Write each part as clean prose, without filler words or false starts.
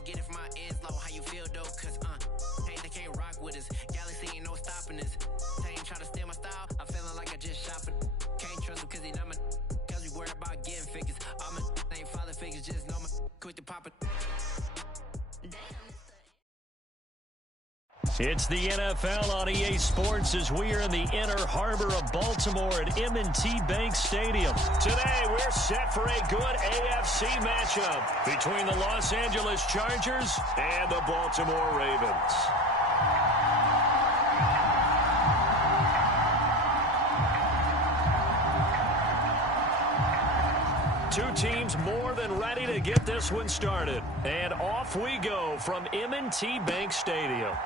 to get it from my ends low. How you feel though? Cause hey, they can't rock with us. Galaxy ain't no stopping us. They ain't try to steal my style. I'm feeling like I just shopping. Can't trust him cause he not my. Cause we worried about getting figures. All my ain't father figures, just know my quick to pop it. It's the NFL on EA Sports as we are in the inner harbor of Baltimore at M&T Bank Stadium. Today, we're set for a good AFC matchup between the Los Angeles Chargers and the Baltimore Ravens. Two teams more than ready to get this one started. And off we go from M&T Bank Stadium.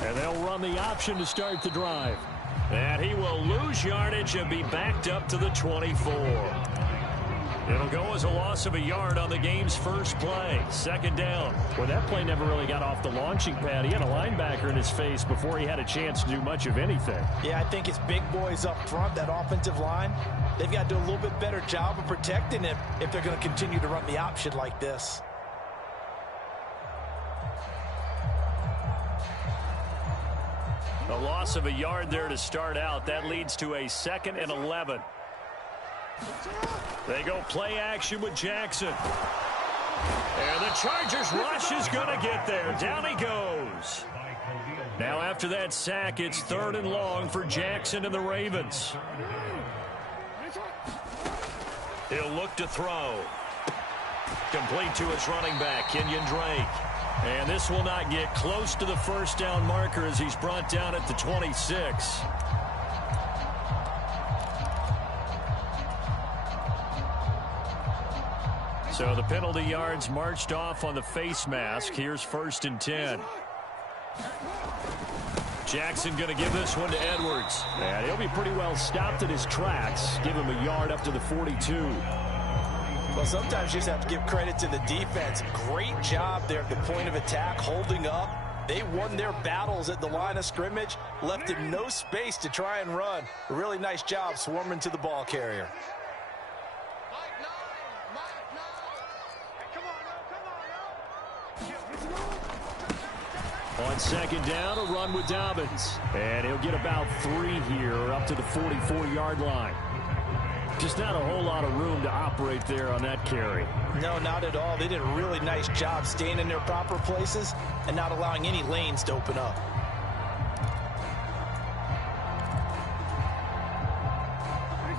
And they'll run the option to start the drive. And he will lose yardage and be backed up to the 24. It'll go as a loss of a yard on the game's first play. Second down. Well, that play never really got off the launching pad. He had a linebacker in his face before he had a chance to do much of anything. Yeah, I think it's big boys up front, that offensive line. They've got to do a little bit better job of protecting him if they're going to continue to run the option like this. A loss of a yard there to start out. That leads to a 2nd and 11. They go play action with Jackson. And the Chargers rush is going to get there. Down he goes. Now after that sack, it's 3rd and long for Jackson and the Ravens. He'll look to throw. Complete to his running back, Kenyon Drake. And this will not get close to the first down marker as he's brought down at the 26. So the penalty yards marched off on the face mask. Here's 1st and 10. Jackson going to give this one to Edwards. And he'll be pretty well stopped in his tracks. Give him a yard up to the 42. Well, sometimes you just have to give credit to the defense. Great job there at the point of attack, holding up. They won their battles at the line of scrimmage, left him no space to try and run. A really nice job swarming to the ball carrier. On 2nd down, a run with Dobbins. And he'll get about 3 here up to the 44-yard line. Just not a whole lot of room to operate there on that carry. No, not at all. They did a really nice job staying in their proper places and not allowing any lanes to open up.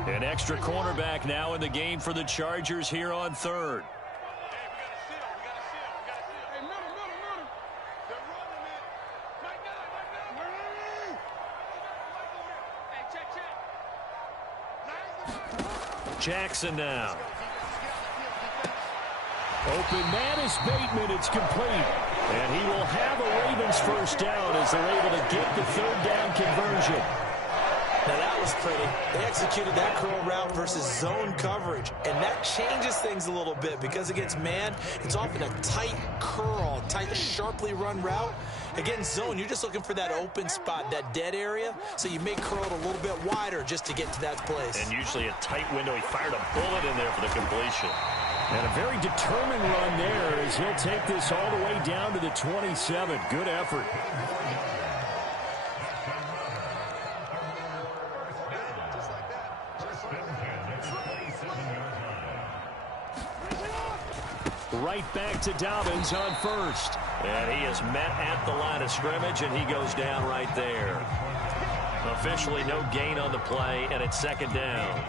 An extra cornerback now in the game for the Chargers here on 3rd. Jackson now. Open man is Bateman. It's complete. And he will have a Ravens first down as they're able to get the 3rd down conversion. Now that was pretty. They executed that curl route versus zone coverage. And that changes things a little bit because against man, it's often a tight curl, tight, sharply run route. Against zone, you're just looking for that open spot, that dead area, so you may curl it a little bit wider just to get to that place. And usually a tight window. He fired a bullet in there for the completion. And a very determined run there as he'll take this all the way down to the 27. Good effort. Right back to Dobbins on 1st. And he is met at the line of scrimmage, and he goes down right there. Officially no gain on the play, and it's 2nd down.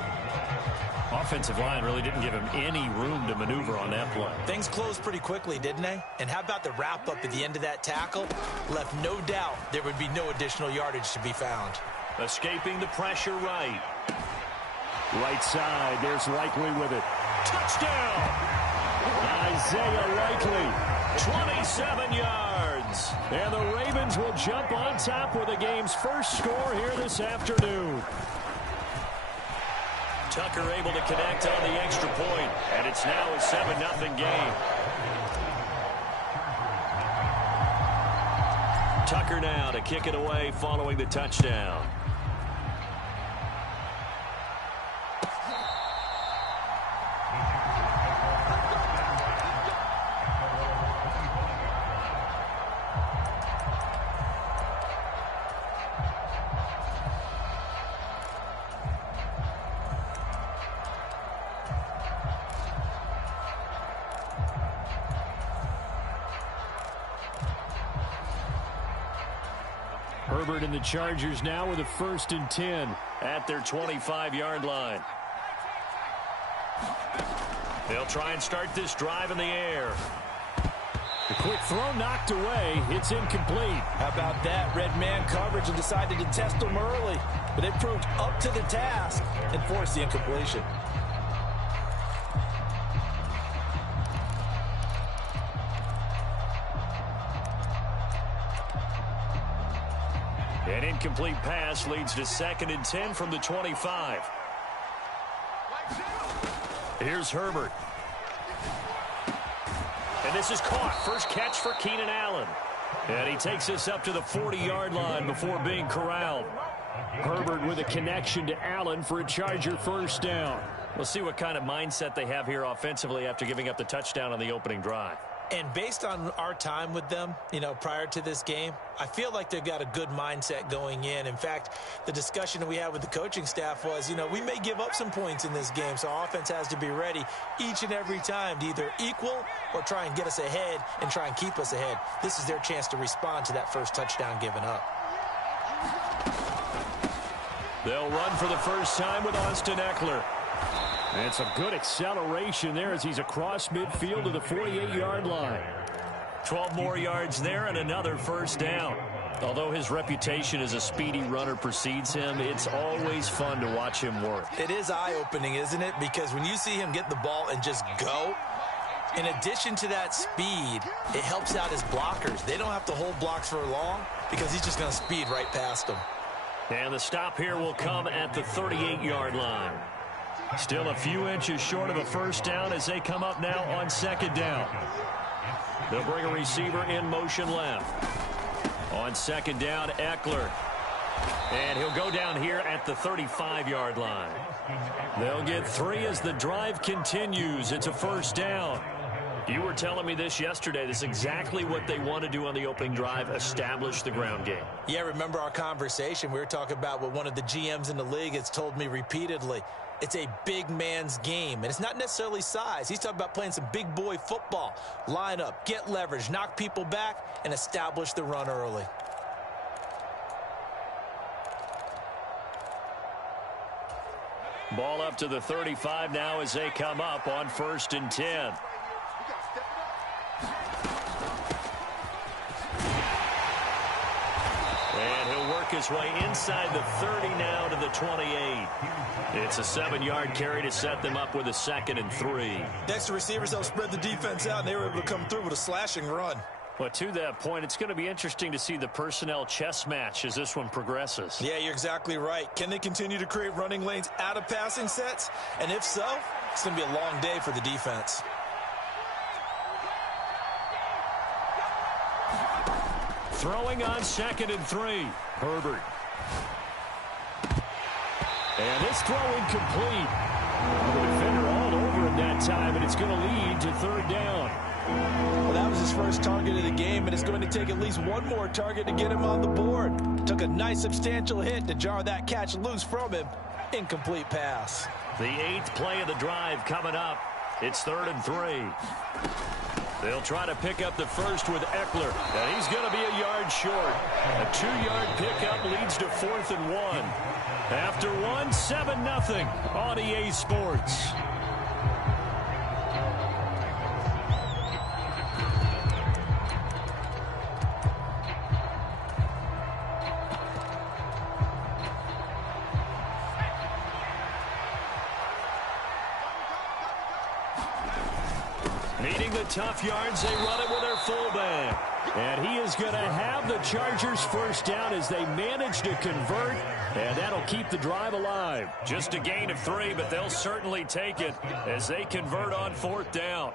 offensive line really didn't give him any room to maneuver on that play. Things closed pretty quickly, didn't they? And how about the wrap-up at the end of that tackle? Left no doubt there would be no additional yardage to be found. Escaping the pressure right. Right side, there's Likely with it. Touchdown! Isaiah Likely, 27 yards. And the Ravens will jump on top with the game's first score here this afternoon. Tucker able to connect on the extra point, and it's now a 7-0 game. Tucker now to kick it away following the touchdown. Herbert and the Chargers now with a 1st and 10 at their 25-yard line. They'll try and start this drive in the air. The quick throw knocked away. It's incomplete. How about that? Red man coverage and decided to test them early. But they proved up to the task and forced the incompletion. An incomplete pass leads to 2nd and 10 from the 25. Here's Herbert. And this is caught. First catch for Keenan Allen. And he takes us up to the 40-yard line before being corralled. Herbert with a connection to Allen for a Charger 1st down. We'll see what kind of mindset they have here offensively after giving up the touchdown on the opening drive. And based on our time with them, prior to this game, I feel like they've got a good mindset going in. In fact, the discussion that we had with the coaching staff was, we may give up some points in this game, so our offense has to be ready each and every time to either equal or try and get us ahead and try and keep us ahead. This is their chance to respond to that first touchdown given up. They'll run for the first time with Austin Eckler. And some good acceleration there as he's across midfield to the 48-yard line. 12 more yards there and another 1st down. Although his reputation as a speedy runner precedes him, it's always fun to watch him work. It is eye-opening, isn't it? Because when you see him get the ball and just go, in addition to that speed, it helps out his blockers. They don't have to hold blocks for long because he's just going to speed right past them. And the stop here will come at the 38-yard line. Still a few inches short of a 1st down as they come up now on 2nd down. They'll bring a receiver in motion left. On 2nd down, Eckler. And he'll go down here at the 35-yard line. They'll get 3 as the drive continues. It's a 1st down. You were telling me this yesterday. This is exactly what they want to do on the opening drive, establish the ground game. Yeah, remember our conversation? We were talking about what one of the GMs in the league has told me repeatedly. It's a big man's game, and it's not necessarily size. He's talking about playing some big boy football. Line up, get leverage, knock people back, and establish the run early. Ball up to the 35 now as they come up on 1st and 10. And he'll work his way inside the 30 now to the 28. It's a 7-yard carry to set them up with a 2nd and 3. Next to receivers, they'll spread the defense out, and they were able to come through with a slashing run. But to that point, it's going to be interesting to see the personnel chess match as this one progresses. Yeah, you're exactly right. Can they continue to create running lanes out of passing sets? And if so, it's going to be a long day for the defense. Throwing on 2nd and 3. Herbert. And this throw incomplete. The defender all over him that time, and it's going to lead to 3rd down. Well, that was his first target of the game, and it's going to take at least one more target to get him on the board. Took a nice substantial hit to jar that catch loose from him. Incomplete pass. The 8th play of the drive coming up. It's 3rd and 3. They'll try to pick up the first with Eckler, and he's going to be a yard short. A 2-yard pickup leads to 4th and 1. After 7-0 on EA Sports. Needing the tough yards, they run it with their fullback. And he is going to have the Chargers first down as they manage to convert, and that'll keep the drive alive. Just a gain of 3, but they'll certainly take it as they convert on 4th down.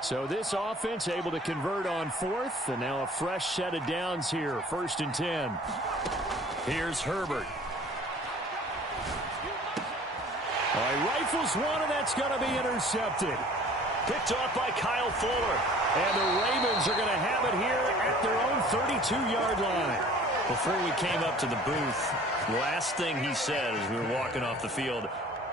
So this offense able to convert on 4th, and now a fresh set of downs here. 1st and 10. Here's Herbert. He rifles one, and that's going to be intercepted. Picked off by Kyle Fuller. And the Ravens are going to have it here at their own 32-yard line. Before we came up to the booth, last thing he said as we were walking off the field,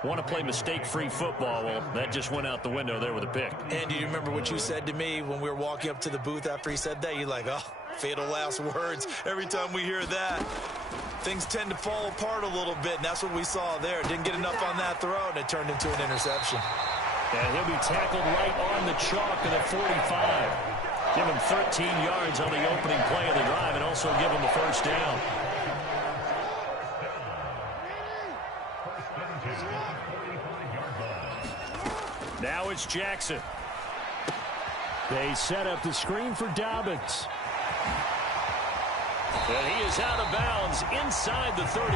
want to play mistake-free football. Well, that just went out the window there with a pick. And do you remember what you said to me when we were walking up to the booth after he said that? You're like, oh, fatal last words. Every time we hear that, things tend to fall apart a little bit, and that's what we saw there. Didn't get enough on that throw, and it turned into an interception. And he'll be tackled right on the chalk of the 45. Give him 13 yards on the opening play of the drive and also give him a first down. Now it's Jackson. They set up the screen for Dobbins. And he is out of bounds inside the 35.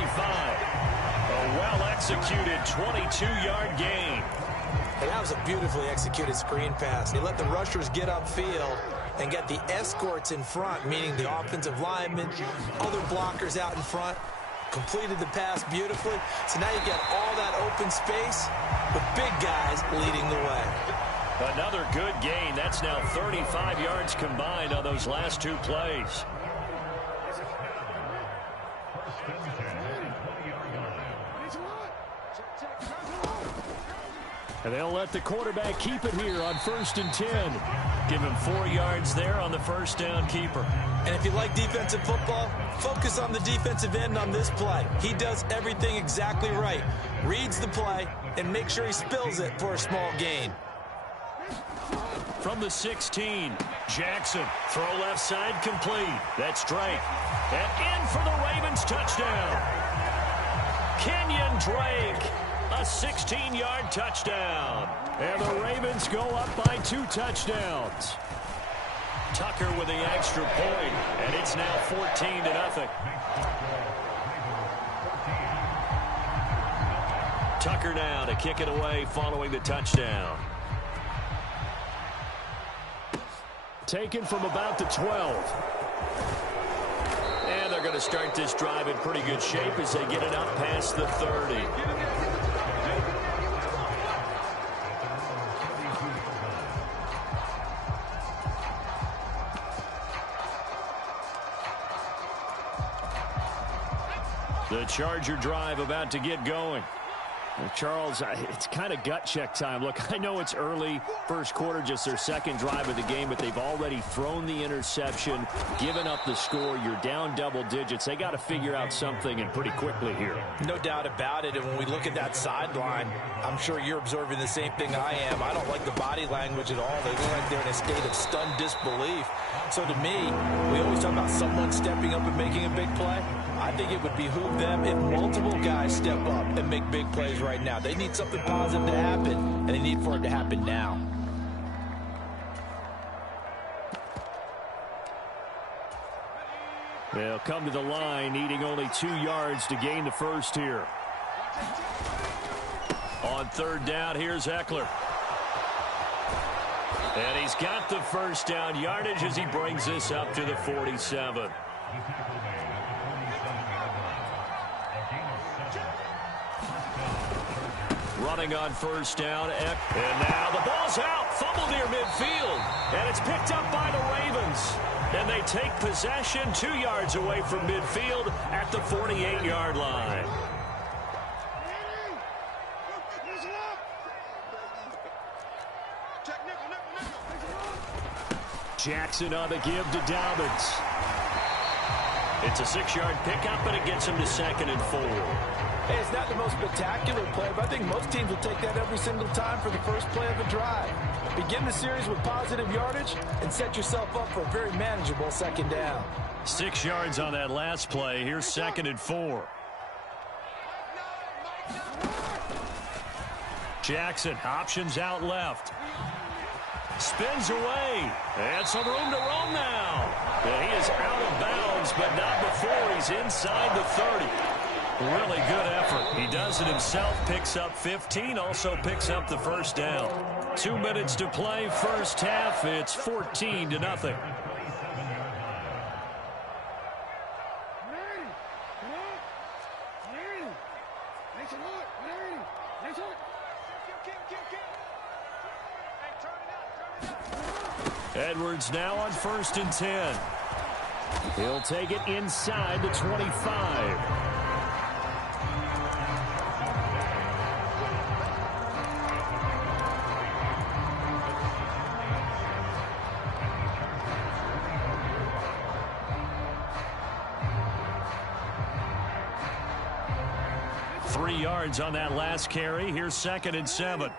A well-executed 22-yard gain. And that was a beautifully executed screen pass. He let the rushers get upfield and get the escorts in front, meaning the offensive linemen, other blockers out in front. Completed the pass beautifully. So now you get all that open space with big guys leading the way. Another good gain. That's now 35 yards combined on those last 2 plays. And they'll let the quarterback keep it here on 1st and 10. Give him 4 yards there on the first down keeper. And if you like defensive football, focus on the defensive end on this play. He does everything exactly right. Reads the play and makes sure he spills it for a small gain. From the 16, Jackson. Throw left side complete. That's Drake. And in for the Ravens touchdown. Kenyon Drake. A 16-yard touchdown. And the Ravens go up by 2 touchdowns. Tucker with the extra point, and it's now 14-0. Tucker now to kick it away following the touchdown. Taken from about the 12. And they're going to start this drive in pretty good shape as they get it up past the 30. The Charger drive about to get going. Well, Charles, it's kind of gut check time. Look, I know it's early, first quarter, just their second drive of the game, but they've already thrown the interception, given up the score. You're down double digits. They got to figure out something, and pretty quickly here. No doubt about it, and when we look at that sideline, I'm sure you're observing the same thing I am. I don't like the body language at all. They look like they're in a state of stunned disbelief. So to me, we always talk about someone stepping up and making a big play. I think it would behoove them if multiple guys step up and make big plays right now. They need something positive to happen, and they need for it to happen now. They'll come to the line, needing only 2 yards to gain the first here. On 3rd down, here's Eckler. And he's got the first down yardage as he brings this up to the 47. running on first down. And now the ball's out. Fumble near midfield. And it's picked up by the Ravens. And they take possession 2 yards away from midfield at the 48-yard line. Jackson on the give to Dobbins. It's a 6-yard pickup, and it gets him to 2nd and 4. Hey, it's not the most spectacular play, but I think most teams will take that every single time for the first play of a drive. Begin the series with positive yardage and set yourself up for a very manageable 2nd down. 6 yards on that last play. Here's 2nd and 4. Jackson, options out left. Spins away. And some room to roam now. And he is out of bounds, but not before he's inside the 30. Really good effort. He does it himself, picks up 15, also picks up the first down. 2 minutes to play, first half. It's 14-0. Edwards now on 1st and 10. He'll take it inside the 25. On that last carry. Here's 2nd and 7.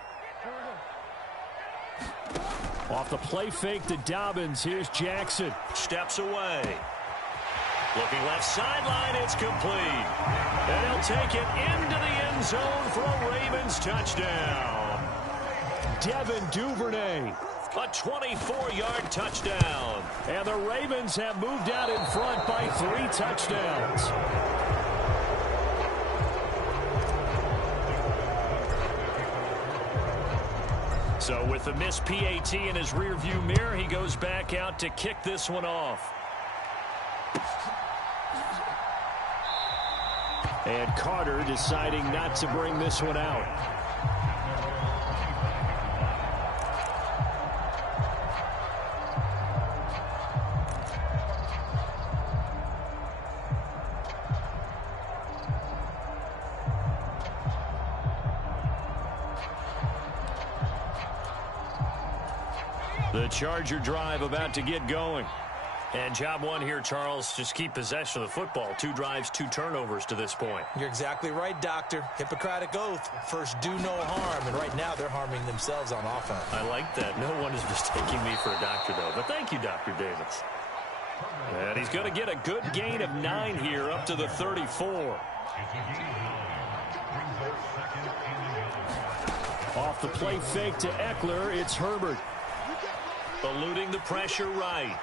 Off the play fake to Dobbins. Here's Jackson. Steps away. Looking left sideline. It's complete. And he'll take it into the end zone for a Ravens touchdown. Devin Duvernay. A 24-yard touchdown. And the Ravens have moved out in front by 3 touchdowns. So with the missed PAT in his rearview mirror, he goes back out to kick this one off. And Carter deciding not to bring this one out. The Charger drive about to get going. And job one here, Charles, just keep possession of the football. 2 drives, 2 turnovers to this point. You're exactly right, Doctor. Hippocratic oath. First, do no harm. And right now, they're harming themselves on offense. I like that. No one is mistaking me for a doctor, though. But thank you, Dr. Davis. And he's going to get a good gain of 9 here up to the 34. Off the play fake to Eckler, it's Herbert. Eluding the pressure right.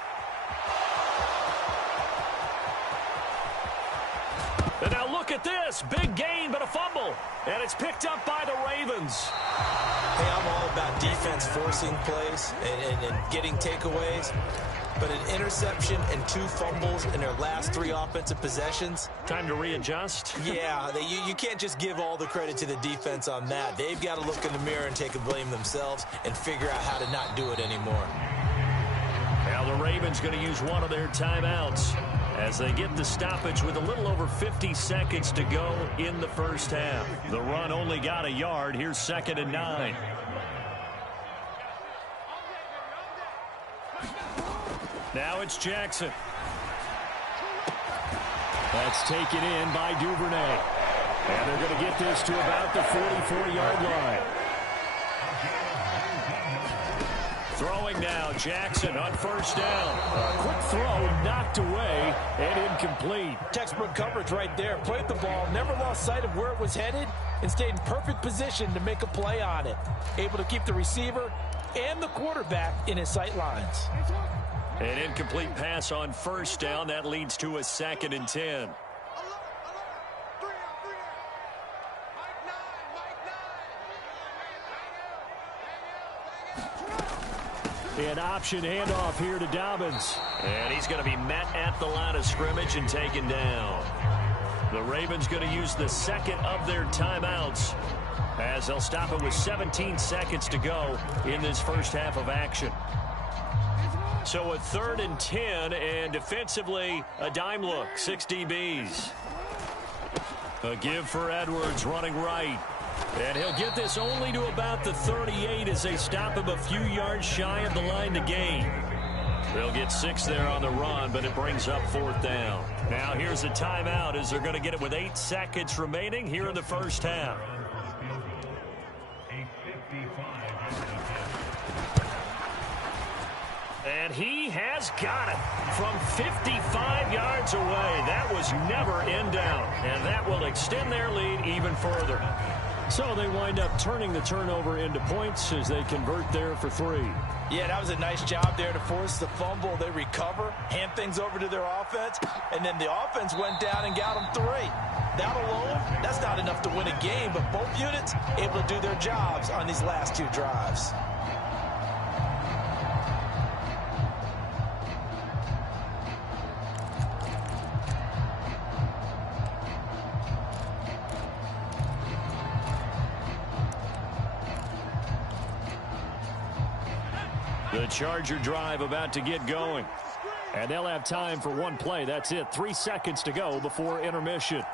And now look at this. Big gain, but a fumble. And it's picked up by the Ravens. Hey, I'm all about defense forcing plays and getting takeaways. But an interception and 2 fumbles in their last 3 offensive possessions. Time to readjust. Yeah, you can't just give all the credit to the defense on that. They've got to look in the mirror and take a blame themselves and figure out how to not do it anymore. Now the Ravens going to use one of their timeouts as they get the stoppage with a little over 50 seconds to go in the first half. The run only got a yard. Here's 2nd and 9. Now it's Jackson. That's taken in by Duvernay. And they're going to get this to about the 44-yard line. Throwing now, Jackson on first down. A quick throw knocked away and incomplete. Textbook coverage right there. Played the ball, never lost sight of where it was headed, and stayed in perfect position to make a play on it. Able to keep the receiver and the quarterback in his sight lines. An incomplete pass on first down. That leads to a 2nd and 10. An option handoff here to Dobbins. And he's going to be met at the line of scrimmage and taken down. The Ravens going to use the second of their timeouts as they'll stop it with 17 seconds to go in this first half of action. So a 3rd and 10, and defensively, a dime look, 6 DBs. A give for Edwards running right. And he'll get this only to about the 38 as they stop him a few yards shy of the line to gain. They'll get 6 there on the run, but it brings up 4th down. Now here's a timeout as they're going to get it with 8 seconds remaining here in the first half. And he has got it from 55 yards away. That was never in doubt, and that will extend their lead even further. So they wind up turning the turnover into points as they convert there for 3. Yeah, that was a nice job there to force the fumble. They recover, hand things over to their offense, and then the offense went down and got them 3. That alone, that's not enough to win a game, but both units able to do their jobs on these last 2 drives. The Charger drive about to get going. And they'll have time for 1 play. That's it. 3 seconds to go before intermission.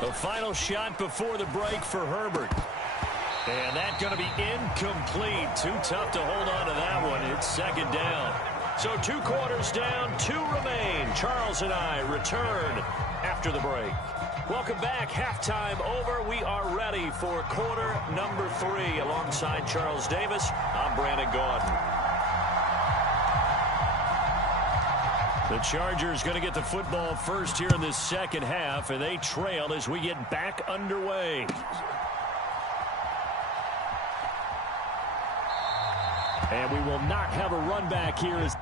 The final shot before the break for Herbert. And that's going to be incomplete. Too tough to hold on to that one. It's 2nd down. So 2 quarters down, 2 remain. Charles and I return after the break. Welcome back. Halftime over. We are ready for quarter number 3. Alongside Charles Davis, I'm Brandon Gaudin. The Chargers going to get the football first here in this second half, and they trail as we get back underway. And we will not have a run back here as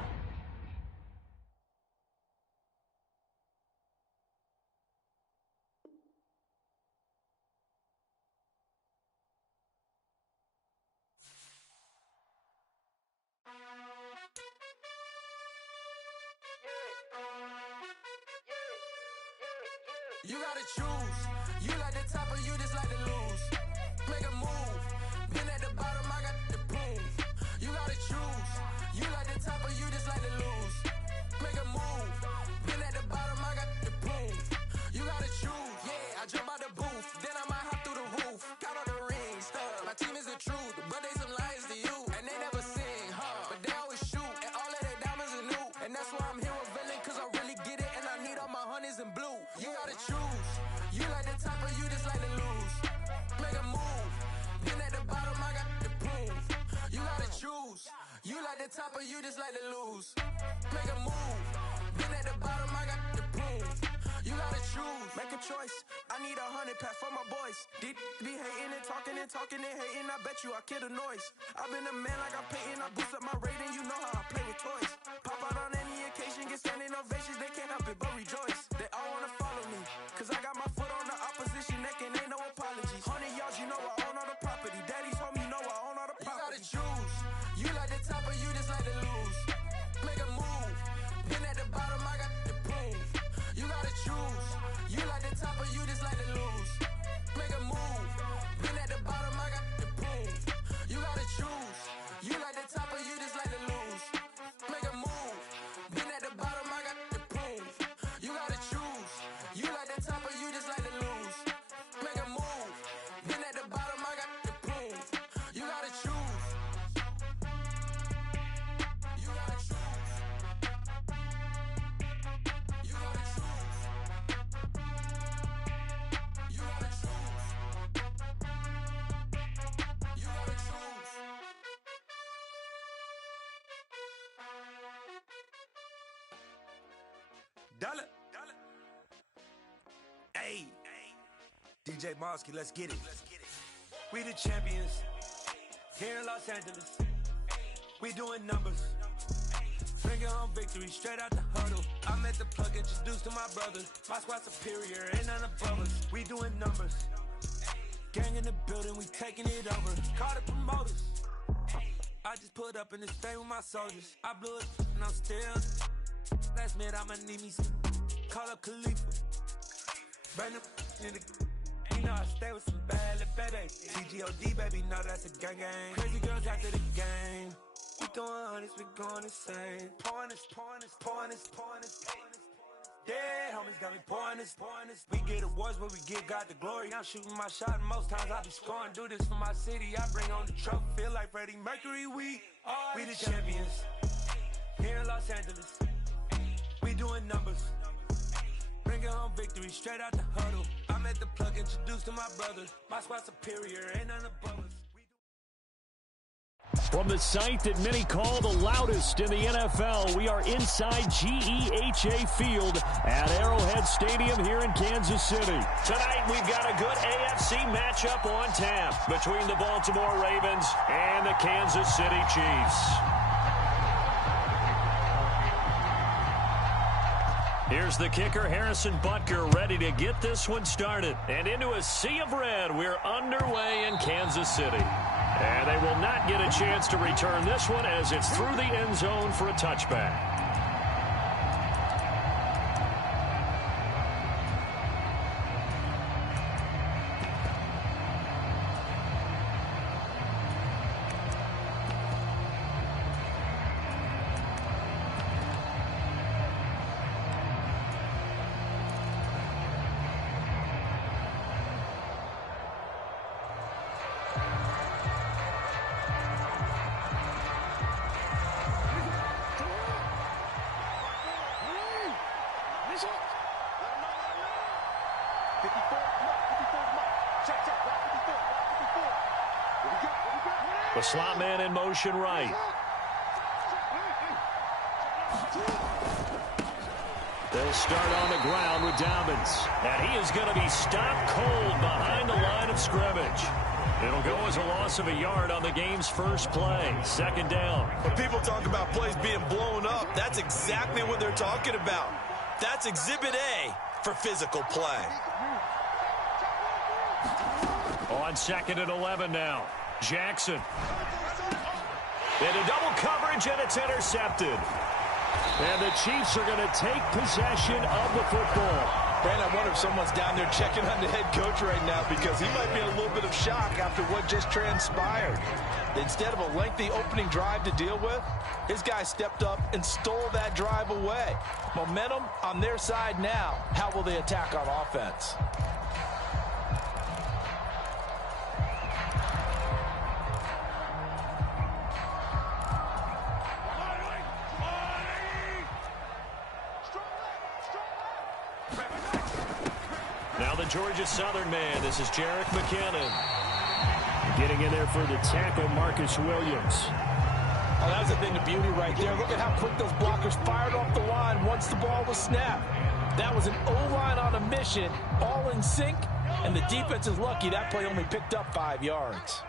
you gotta choose. You like the top or you just like to lose. Make a move. Been at the bottom, I got the boom. You gotta choose. You like the top or you just like to lose. Make a move. Been at the bottom, I got the boom. You gotta choose. Yeah, I jump out the booth. Then I might hop through the roof. Count all the rings. My team is the truth, but they some liars to you. And they never sing, but they always shoot. And all of their diamonds are new. And that's why I'm here with Villain, cause I really get it. And I need all my honeys in blue. You gotta choose. You like the top or you just like to lose. Make a move. Been at the bottom, I got the boom. You gotta choose. You like the top or you just like to lose. Make a move. Been at the bottom, I got the boom. You gotta choose. Make a choice. I need 100 pack for my boys. Deep be hating and talking and hating. I bet you I kill the noise. I've been a man like I'm Peyton. I boost up my rating. You know how I play with toys. Pop out on any occasion, get standing ovations. They can't help it but rejoice. They all wanna follow me, cause I got my foot on the opposition neck and ain't no apologies. 100 yards, you know I own all the property. Daddy's home, you know I own all the property. You gotta choose. You like the top or you just like to lose. Make a move. Been at the bottom, I got the boom. You gotta choose. You like the top or you just like to lose. Make a move. Been at the bottom, I got the boom. You gotta choose. You like the top or you just like to lose. Make a move. Been at the bottom, I got the boom. You gotta choose. You like the top or you just like to lose. Make a move. Been at the bottom, I got the boom. You gotta choose. You gotta choose. You gotta choose. You gotta choose. You gotta choose. Dollar. Hey. DJ Mosky, let's get it. We the champions. Here in Los Angeles. We doing numbers. Bring home victory straight out the huddle. I'm at the plug, introduced to my brothers. My squad superior, ain't none above us. We doing numbers. Gang in the building, we taking it over. Call the promoters. I just put up in this thing with my soldiers. I blew it and I'm still. last minute, I'ma need me some. Call up Khalifa. Burn up in the. You know I stay with some bad little baby. TGOD, baby, know that's a gang gang. Crazy girls after the game. We doing honest, we going insane. Pouring this. Yeah, homies got me pouring this. We get awards, but we give God the glory. I'm shooting my shot, and most times I be scoring. Do this for my city, I bring on the trophy. Feel like Freddie Mercury, we the champions. Here in Los Angeles, we doing numbers. Bringing home victory straight out the huddle. I'm at the plug, introduced to my brothers. My squad superior, ain't none above us. From the site that many call the loudest in the NFL, we are inside GEHA Field at Arrowhead Stadium here in Kansas City. Tonight, we've got a good AFC matchup on tap between the Baltimore Ravens and the Kansas City Chiefs. Here's the kicker, Harrison Butker, ready to get this one started. And into a sea of red, we're underway in Kansas City. And they will not get a chance to return this one as it's through the end zone for a touchback. The slot man in motion right. They'll start on the ground with Dobbins. And he is going to be stopped cold behind the line of scrimmage. It'll go as a loss of a yard on the game's first play. Second down. When people talk about plays being blown up, that's exactly what they're talking about. That's Exhibit A for physical play. On 2nd and 11 now. Jackson. Into double coverage, and it's intercepted. And the Chiefs are going to take possession of the football. Brandon, I wonder if someone's down there checking on the head coach right now because he might be in a little bit of shock after what just transpired. Instead of a lengthy opening drive to deal with, his guy stepped up and stole that drive away. Momentum on their side now. How will they attack on offense? Now the Georgia Southern man, this is Jerick McKinnon. Getting in there for the tackle, Marcus Williams. Oh, that was a thing of beauty right there. Look at how quick those blockers fired off the line once the ball was snapped. That was an O-line on a mission, all in sync, and the defense is lucky that play only picked up 5 yards.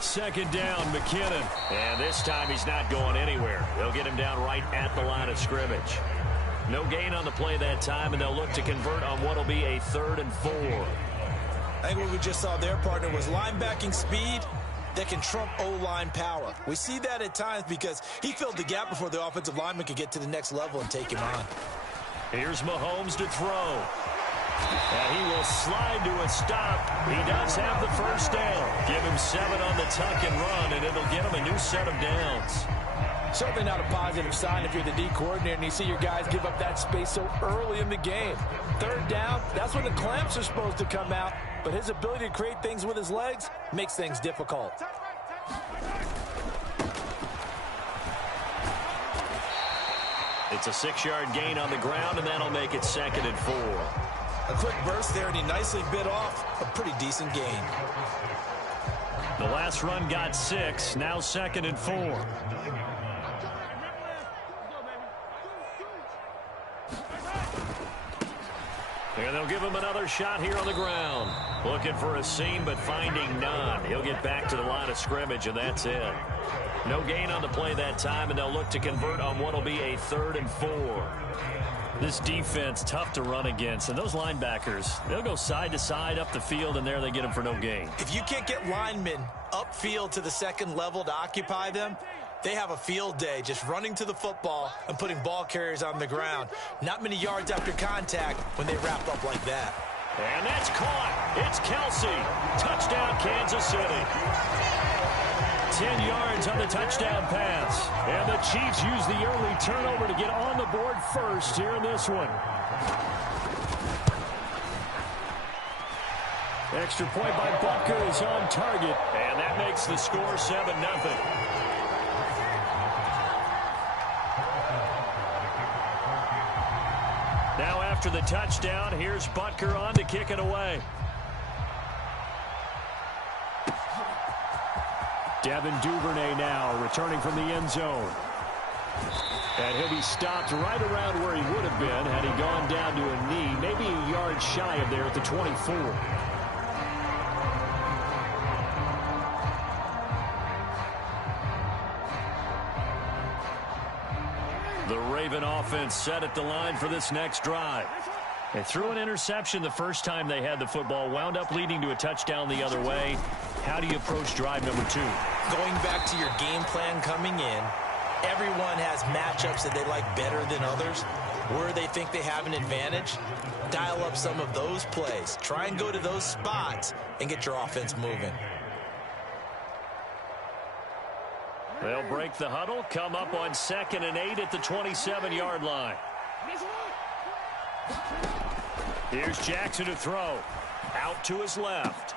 Second down, McKinnon. And this time he's not going anywhere. They'll get him down right at the line of scrimmage. No gain on the play that time, and they'll look to convert on what will be a 3rd and 4. I think what we just saw their partner was linebacking speed that can trump O-line power. We see that at times because he filled the gap before the offensive lineman could get to the next level and take him on. Here's Mahomes to throw. And he will slide to a stop. He does have the first down. Give him 7 on the tuck and run, and it'll get him a new set of downs. Certainly not a positive sign if you're the D coordinator and you see your guys give up that space so early in the game. 3rd down, that's when the clamps are supposed to come out, but his ability to create things with his legs makes things difficult. It's a 6-yard gain on the ground, and that'll make it 2nd and 4. A quick burst there, and he nicely bit off a pretty decent gain. The last run got 6, now 2nd and 4. And they'll give him another shot here on the ground. Looking for a seam, but finding none. He'll get back to the line of scrimmage, and that's it. No gain on the play that time, and they'll look to convert on what will be a 3rd and 4. This defense, tough to run against. And those linebackers, they'll go side to side up the field, and there they get them for no gain. If you can't get linemen upfield to the second level to occupy them, They have a field day just running to the football and putting ball carriers on the ground. Not many yards after contact when they wrap up like that. And that's caught. It's Kelsey. Touchdown, Kansas City. 10 yards on the touchdown pass. And the Chiefs use the early turnover to get on the board first here in this one. Extra point by Butker is on target. And that makes the score 7-0. Now after the touchdown, here's Butker on to kick it away. Devin Duvernay now returning from the end zone. And he'll be stopped right around where he would have been had he gone down to a knee, maybe a yard shy of there at the 24. The Raven offense set at the line for this next drive. They threw an interception the first time they had the football, wound up leading to a touchdown the other way. How do you approach drive number 2? Going back to your game plan coming in, everyone has matchups that they like better than others. Where they think they have an advantage, dial up some of those plays. Try and go to those spots and get your offense moving. They'll break the huddle, come up on 2nd and 8 at the 27-yard line. Here's Jackson to throw. Out to his left.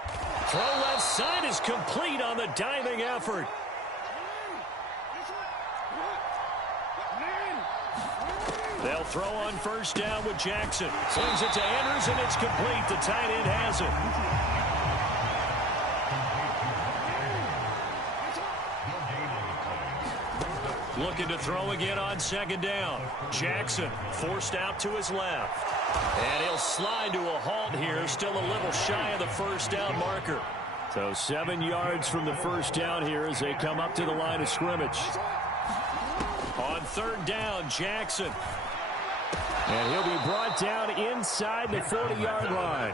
Throw left side is complete on the diving effort. They'll throw on first down with Jackson. Swings it to Andrews, and it's complete. The tight end has it. Looking to throw again on 2nd down. Jackson forced out to his left. And he'll slide to a halt here, still a little shy of the first down marker. So 7 yards from the first down here as they come up to the line of scrimmage. On 3rd down, Jackson. And he'll be brought down inside the 40-yard line.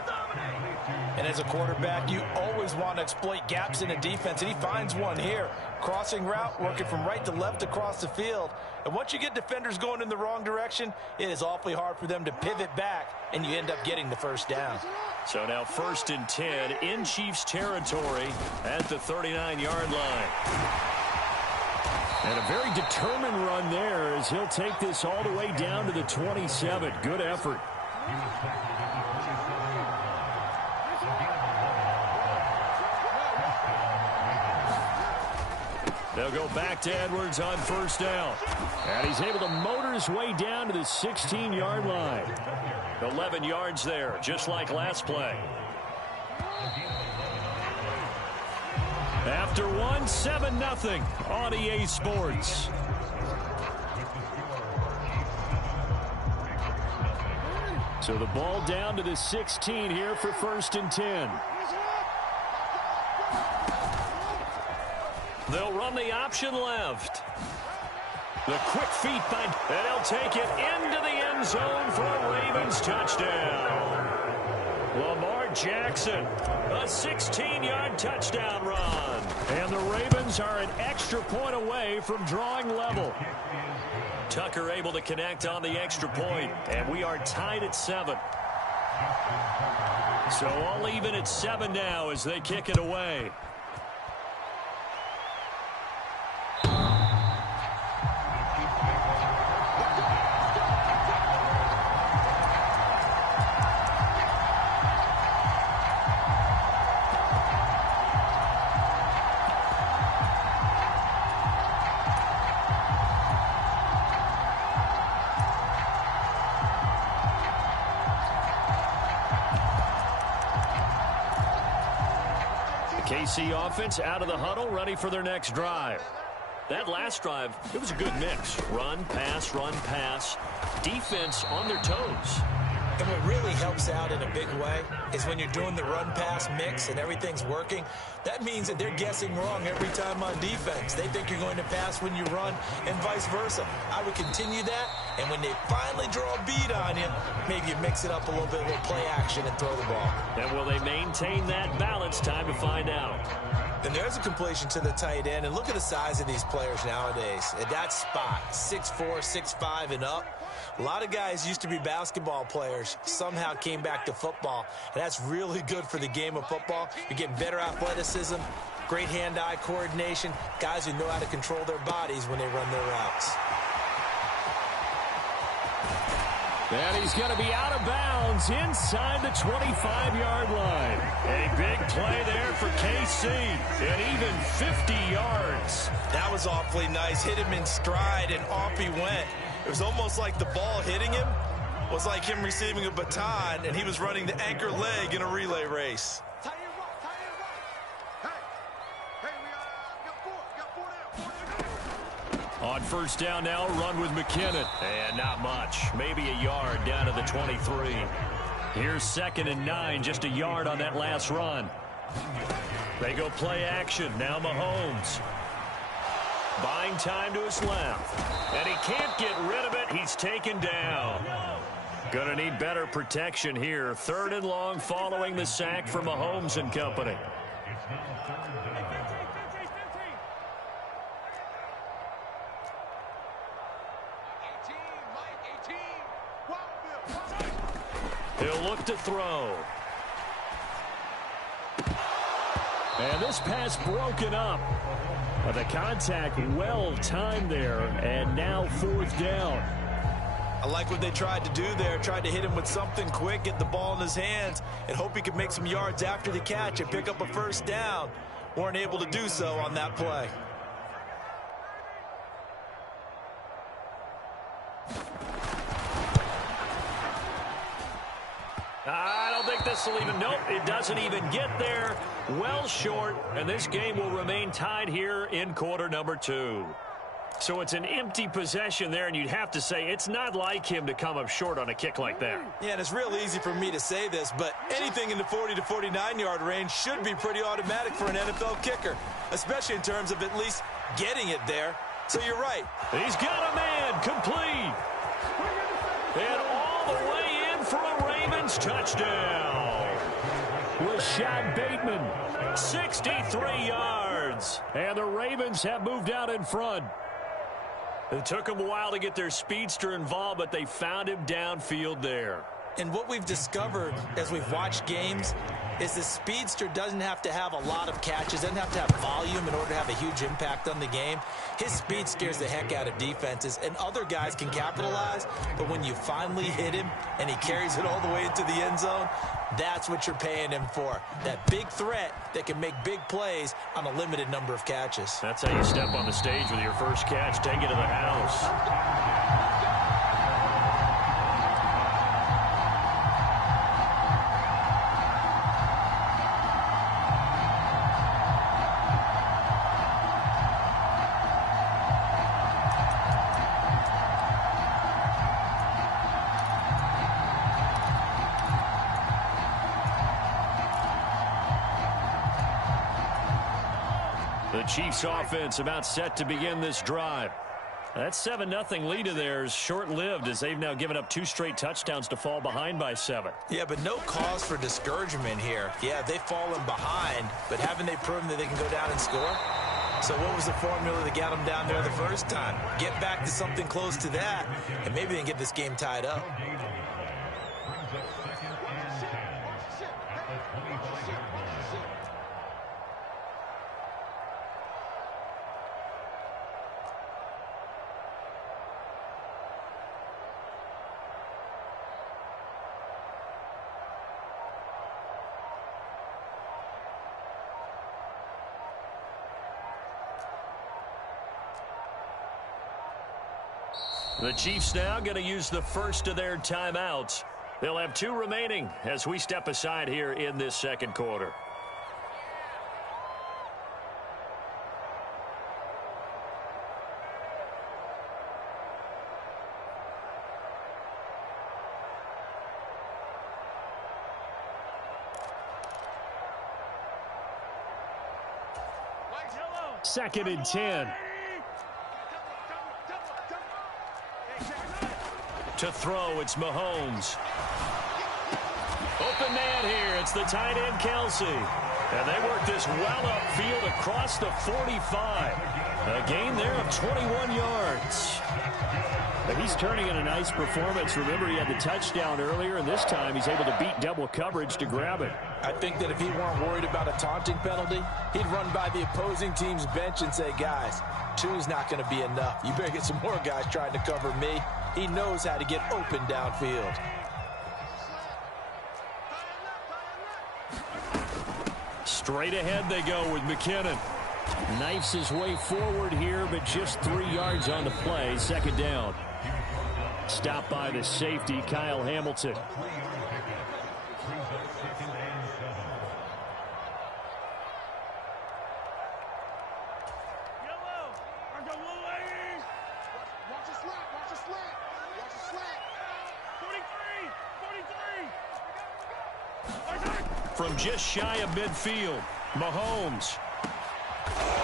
And as a quarterback, you always want to exploit gaps in a defense, and he finds one here. Crossing route, working from right to left across the field. And once you get defenders going in the wrong direction, it is awfully hard for them to pivot back, and you end up getting the first down. So now 1st and 10 in Chiefs territory at the 39-yard line. And a very determined run there as he'll take this all the way down to the 27. Good effort. They'll go back to Edwards on 1st down. And he's able to motor his way down to the 16-yard line. 11 yards there, just like last play. After 7-0 on EA Sports. So the ball down to the 16 here for 1st and 10. They'll run the option left. The quick feet by, and they'll take it into the end zone for a Ravens touchdown. Lamar Jackson, a 16-yard touchdown run. And the Ravens are an extra point away from drawing level. Tucker able to connect on the extra point, and we are tied at 7. So all even at 7 now as they kick it away. KC offense out of the huddle, ready for their next drive. That last drive, it was a good mix. Run, pass, defense on their toes. And what really helps out in a big way is when you're doing the run-pass mix and everything's working, that means that they're guessing wrong every time on defense. They think you're going to pass when you run and vice versa. I would continue that, and when they finally draw a bead on you, maybe you mix it up a little bit, a little play action and throw the ball. And will they maintain that balance? Time to find out. The And there's a completion to the tight end. And look at the size of these players nowadays. At that spot, 6'4", 6'5", and up. A lot of guys used to be basketball players, somehow came back to football. And that's really good for the game of football. You're getting better athleticism, great hand-eye coordination, guys who know how to control their bodies when they run their routes. And he's going to be out of bounds inside the 25-yard line. A big play there for KC, and even 50 yards. That was awfully nice. Hit him in stride, and off he went. It was almost like the ball hitting him was like him receiving a baton, and he was running the anchor leg in a relay race. On first down now, run with McKinnon. And not much. Maybe a yard down to the 23. Here's 2nd and 9, just a yard on that last run. They go play action. Now Mahomes. Buying time to his left. And he can't get rid of it. He's taken down. Gonna need better protection here. 3rd and long following the sack for Mahomes and company. He'll look to throw. And this pass broken up. The contact well timed there, and now 4th down. I like what they tried to do there. Tried to hit him with something quick, get the ball in his hands, and hope he could make some yards after the catch and pick up a first down. Weren't able to do so on that play. I don't think this will even, nope, it doesn't even get there. Well short, and this game will remain tied here in quarter number 2. So it's an empty possession there, and you'd have to say it's not like him to come up short on a kick like that. Yeah, and it's real easy for me to say this, but anything in the 40 to 49-yard range should be pretty automatic for an NFL kicker, especially in terms of at least getting it there. So you're right. He's got a man complete. And all the way in for a Ravens touchdown. Rashad Bateman, 63 yards. And the Ravens have moved out in front. It took them a while to get their speedster involved, but they found him downfield there. And what we've discovered as we've watched games is the speedster doesn't have to have a lot of catches, doesn't have to have volume in order to have a huge impact on the game. His speed scares the heck out of defenses, and other guys can capitalize, but when you finally hit him and he carries it all the way into the end zone, that's what you're paying him for. That big threat that can make big plays on a limited number of catches. That's how you step on the stage with your first catch, take it to the house. The Chiefs offense about set to begin this drive. That 7-0 lead of theirs short-lived as they've now given up 2 straight touchdowns to fall behind by 7. Yeah, but no cause for discouragement here. Yeah, they've fallen behind, but haven't they proven that they can go down and score? So what was the formula that got them down there the first time? Get back to something close to that, and maybe they can get this game tied up. The Chiefs now going to use the first of their timeouts. They'll have 2 remaining as we step aside here in this second quarter. Second and 10. To throw, it's Mahomes. Open man here. It's the tight end, Kelsey. And they work this well upfield, a across the 45. A gain there of 21 yards. But he's turning in a nice performance. Remember, he had the touchdown earlier, and this time he's able to beat double coverage to grab it. I think that if he weren't worried about a taunting penalty, he'd run by the opposing team's bench and say, guys, two's not going to be enough. You better get some more guys trying to cover me. He knows how to get open downfield. Straight ahead they go with McKinnon. Knifes his way forward here, but just 3 yards on the play. Second down. Stopped by the safety, Kyle Hamilton. From just shy of midfield, Mahomes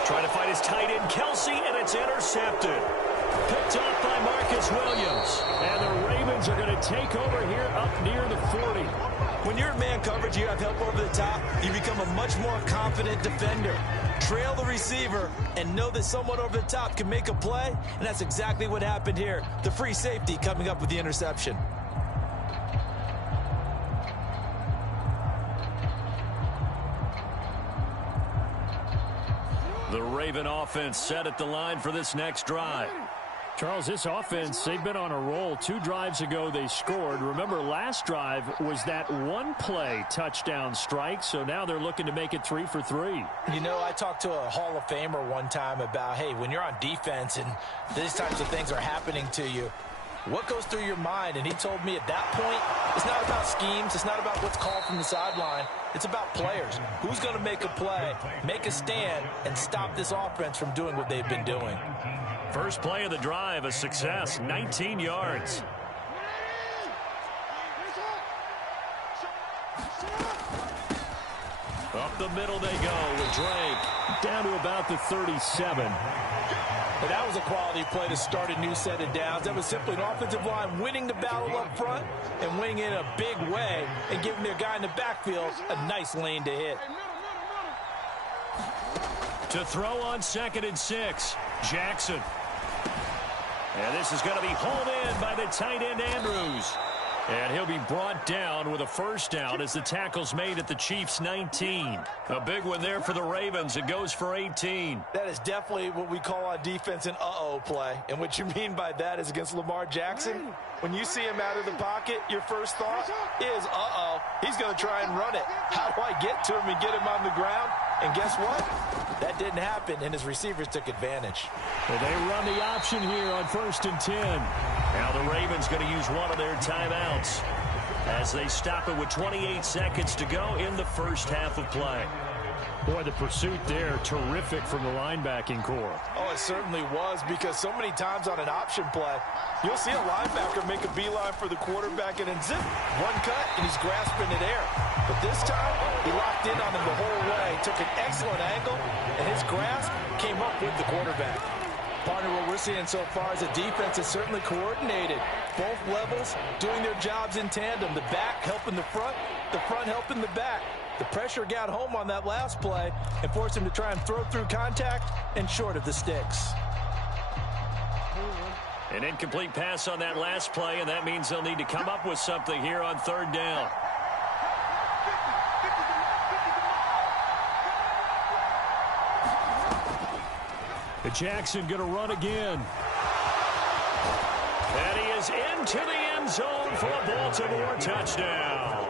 trying to find his tight end, Kelsey, and it's intercepted. Picked off by Marcus Williams. And the Ravens are going to take over here up near the 40. When you're in man coverage, you have help over the top, you become a much more confident defender. Trail the receiver and know that someone over the top can make a play, and that's exactly what happened here. The free safety coming up with the interception. The Raven offense set at the line for this next drive. Charles, this offense, they've been on a roll. 2 drives ago they scored. Remember, last drive was that one-play touchdown strike, so now they're looking to make it 3 for 3. You know, I talked to a Hall of Famer one time about, hey, when you're on defense and these types of things are happening to you, what goes through your mind? And he told me at that point, it's not about schemes. It's not about what's called from the sideline. It's about players. Who's going to make a play, make a stand, and stop this offense from doing what they've been doing? First play of the drive, a success, 19 yards. Up the middle they go with Drake. Down to about the 37. But that was a quality play to start a new set of downs. That was simply an offensive line winning the battle up front and winning in a big way and giving their guy in the backfield a nice lane to hit. To throw on 2nd and 6, Jackson. And this is going to be hauled in by the tight end Andrews. And he'll be brought down with a first down as the tackle's made at the Chiefs' 19. A big one there for the Ravens. It goes for 18. That is definitely what we call on defense an uh-oh play. And what you mean by that is against Lamar Jackson, when you see him out of the pocket, your first thought is, uh-oh, he's going to try and run it. How do I get to him and get him on the ground? And guess what? That didn't happen, and his receivers took advantage. Well, they run the option here on 1st and 10. Now the Ravens going to use one of their timeouts as they stop it with 28 seconds to go in the first half of play. Boy, the pursuit there, terrific from the linebacking core. Oh, it certainly was, because so many times on an option play, you'll see a linebacker make a beeline for the quarterback and then zip, one cut, and he's grasping it air. But this time, he locked in on him the whole way, took an excellent angle, and his grasp came up with the quarterback. Partner, what we're seeing so far is the defense is certainly coordinated. Both levels doing their jobs in tandem. The back helping the front helping the back. The pressure got home on that last play and forced him to try and throw through contact and short of the sticks. An incomplete pass on that last play, and that means they'll need to come up with something here on 3rd down. Jackson going to run again. And he is into the end zone for a Baltimore touchdown.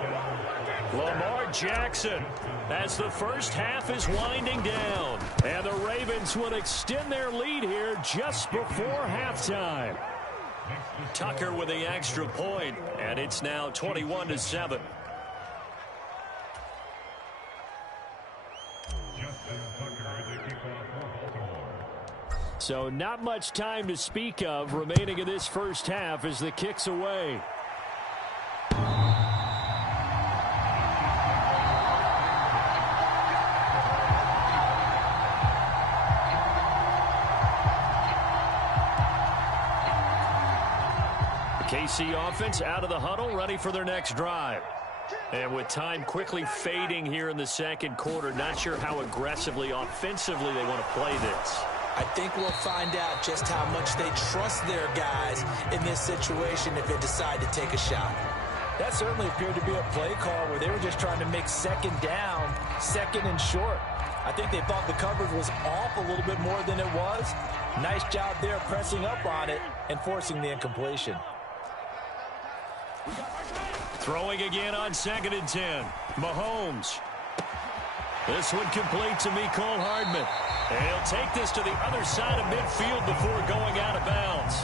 Lamar Jackson, as the first half is winding down. And the Ravens will extend their lead here just before halftime. Tucker with the extra point, and it's now 21-7. So not much time to speak of remaining in this first half as the kick's away. The KC offense out of the huddle, ready for their next drive. And with time quickly fading here in the second quarter, not sure how aggressively, offensively they want to play this. I think we'll find out just how much they trust their guys in this situation if they decide to take a shot. That certainly appeared to be a play call where they were just trying to make second down, second and short. I think they thought the coverage was off a little bit more than it was. Nice job there pressing up on it and forcing the incompletion. Throwing again on 2nd and 10. Mahomes. This one complete to Mecole Hardman. And he'll take this to the other side of midfield before going out of bounds.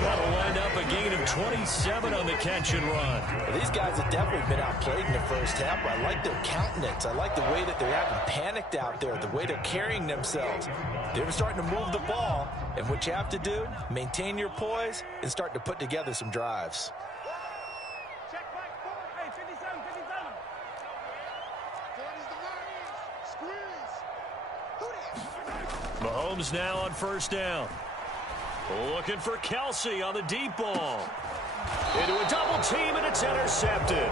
That'll wind up a gain of 27 on the catch and run. Well, these guys have definitely been outplayed in the first half, but I like their countenance. I like the way that they haven't panicked out there, the way they're carrying themselves. They're starting to move the ball, and what you have to do, maintain your poise and start to put together some drives. Mahomes now on 1st down. Looking for Kelsey on the deep ball. Into a double team, and it's intercepted.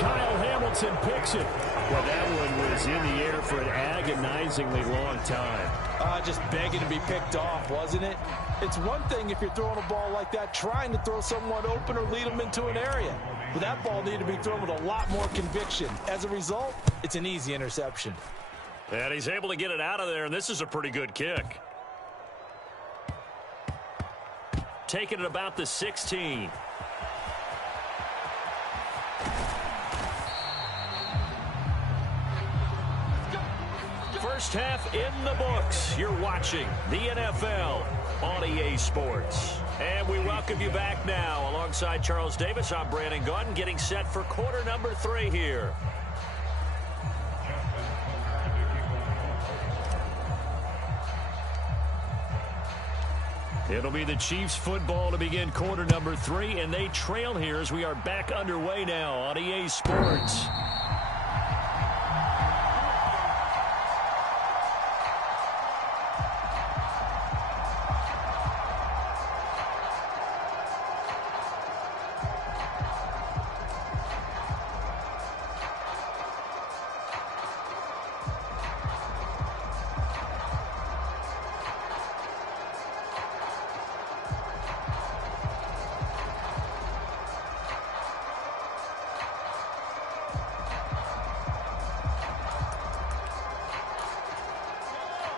Kyle Hamilton picks it. Well, that one was in the air for an agonizingly long time. Just begging to be picked off, wasn't it? It's one thing if you're throwing a ball like that, trying to throw someone open or lead them into an area. But that ball needed to be thrown with a lot more conviction. As a result, it's an easy interception. And he's able to get it out of there, and this is a pretty good kick. Taking it about the 16. First half in the books. You're watching the NFL on EA Sports. And we welcome you back now. Alongside Charles Davis, I'm Brandon Gunn, getting set for quarter number 3 here. It'll be the Chiefs football to begin quarter number 3, and they trail here as we are back underway now on EA Sports.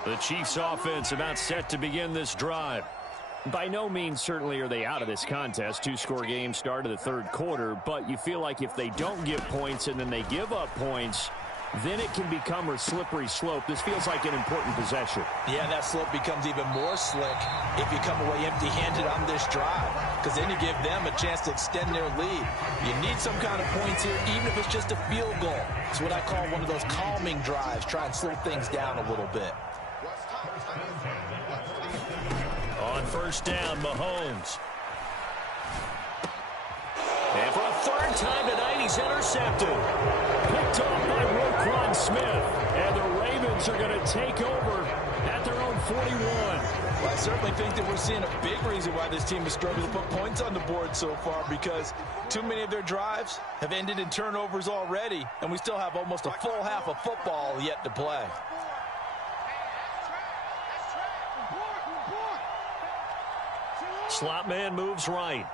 The Chiefs offense about set to begin this drive. By no means certainly are they out of this contest. 2-score game start of the third quarter, but you feel like if they don't get points and then they give up points, then it can become a slippery slope. This feels like an important possession. Yeah, that slope becomes even more slick if you come away empty-handed on this drive, because then you give them a chance to extend their lead. You need some kind of points here, even if it's just a field goal. It's what I call one of those calming drives. Try and slow things down a little bit. On 1st down, Mahomes. And for a 3rd time tonight, he's intercepted. Picked off by Roquan Smith. And the Ravens are going to take over at their own 41. Well, I certainly think that we're seeing a big reason why this team has struggled to put points on the board so far, because too many of their drives have ended in turnovers already, and we still have almost a full half of football yet to play. Slot man moves right.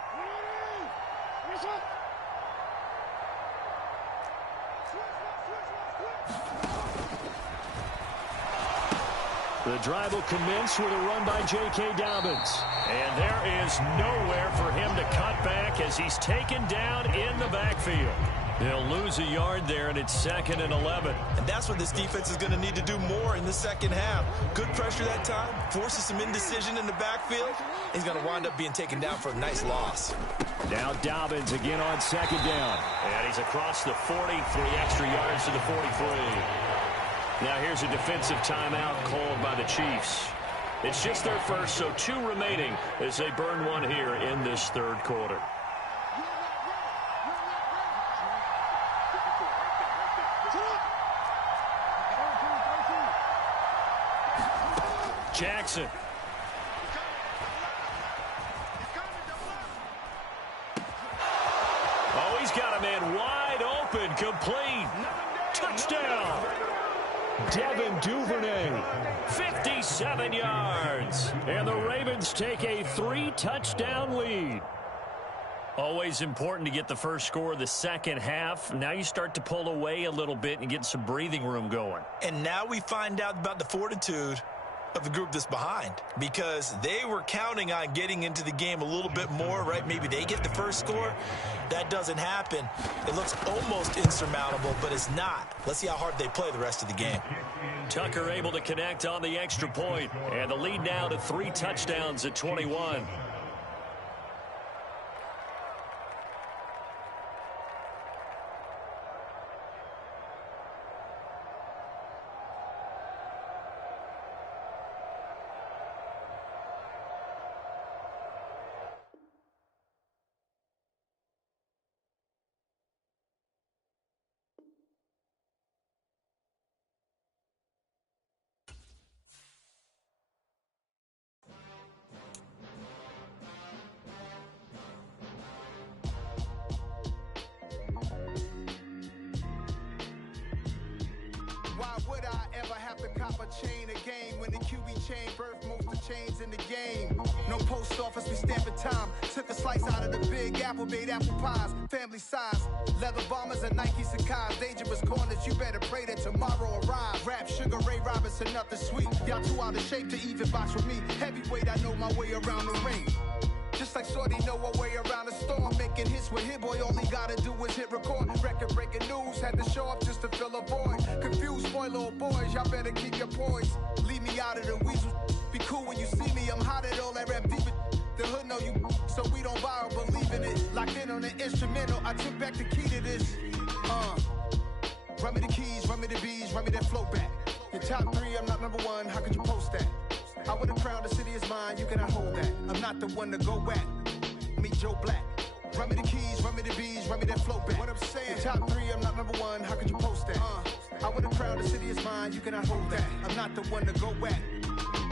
The drive will commence with a run by J.K. Dobbins. And there is nowhere for him to cut back as he's taken down in the backfield. They'll lose a yard there, and it's 2nd and 11. And that's what this defense is going to need to do more in the second half. Good pressure that time, forces some indecision in the backfield. He's going to wind up being taken down for a nice loss. Now Dobbins again on 2nd down. And he's across the 40, 3 extra yards to the 43. Now here's a defensive timeout called by the Chiefs. It's just their first, so 2 remaining as they burn one here in this third quarter. Jackson. Oh, he's got a man wide open. Incomplete. Touchdown. Devin Duvernay, 57 yards. And the Ravens take a 3-touchdown lead. Always important to get the first score of the second half. Now you start to pull away a little bit and get some breathing room going. And now we find out about the fortitude of the group that's behind, because they were counting on getting into the game a little bit more, right? Maybe they get the first score. That doesn't happen. It looks almost insurmountable, but it's not. Let's see how hard they play the rest of the game. Tucker able to connect on the extra point, and the lead now to 3 touchdowns at 21. Why would I ever have to cop a chain a game when the QB chain birthed most of chains in the game? No post office, we stamping time. Took a slice out of the big apple, made apple pies, family size. Leather bombers and Nike Sakai's. Dangerous corners, you better pray that tomorrow arrives. Rap, Sugar Ray Robinson, nothing sweet. Y'all too out of shape to even box with me. Heavyweight, I know my way around the ring. Just like Shorty know a way around the storm. Making hits with Hit Boy, all he gotta do is hit record. Record-breaking news, had to show up just to fill a void. Confused, spoiled little boys, y'all better keep your poise. Leave me out of the weasel. Be cool when you see me, I'm hot at all that rap deep. The hood know you, so we don't borrow, believe in it. Locked in on the instrumental, I took back the key to this. Run me the keys, run me the bees, run me that flow back. Your top 3, I'm not number 1, how could you post that? I would have crowned the city is mine, you cannot hold that. I'm not the one to go back. Meet Joe Black. Run me the keys, run me the bees, run me that flow back. What I'm saying, your top 3, I'm not number 1, how could you post that? I would have crowned the city is mine, you cannot hold that. I'm not the one to go back.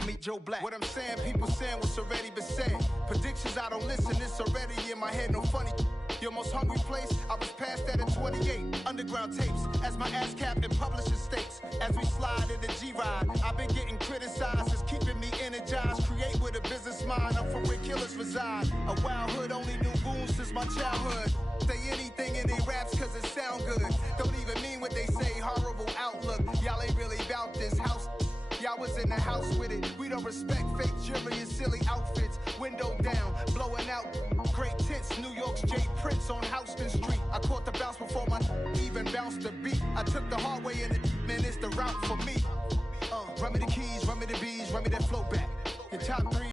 Meet Joe Black. What I'm saying, people saying what's already been said. Predictions, I don't listen, it's already in my head, no funny. Your most hungry place, I was past that at 28. Underground tapes, as my ass capped in publishing states. As we slide in the G-Ride, I've been getting criticized, it's keeping me energized. Create with a business mind, I'm from where killers reside. A wild hood, only knew goons since my childhood. Say anything in they raps cause it sound good. Don't even mean what they say, horrible outlook. Y'all ain't really about this house. Y'all was in the house with it. We don't respect fake jewelry and silly outfits. Window down, blowing out great tits. New York's J. Prince on Houston Street. I caught the bounce before my even bounced the beat. I took the hard way in it, man, it's the route for me. Run me the keys, run me the bees, run me that flow back.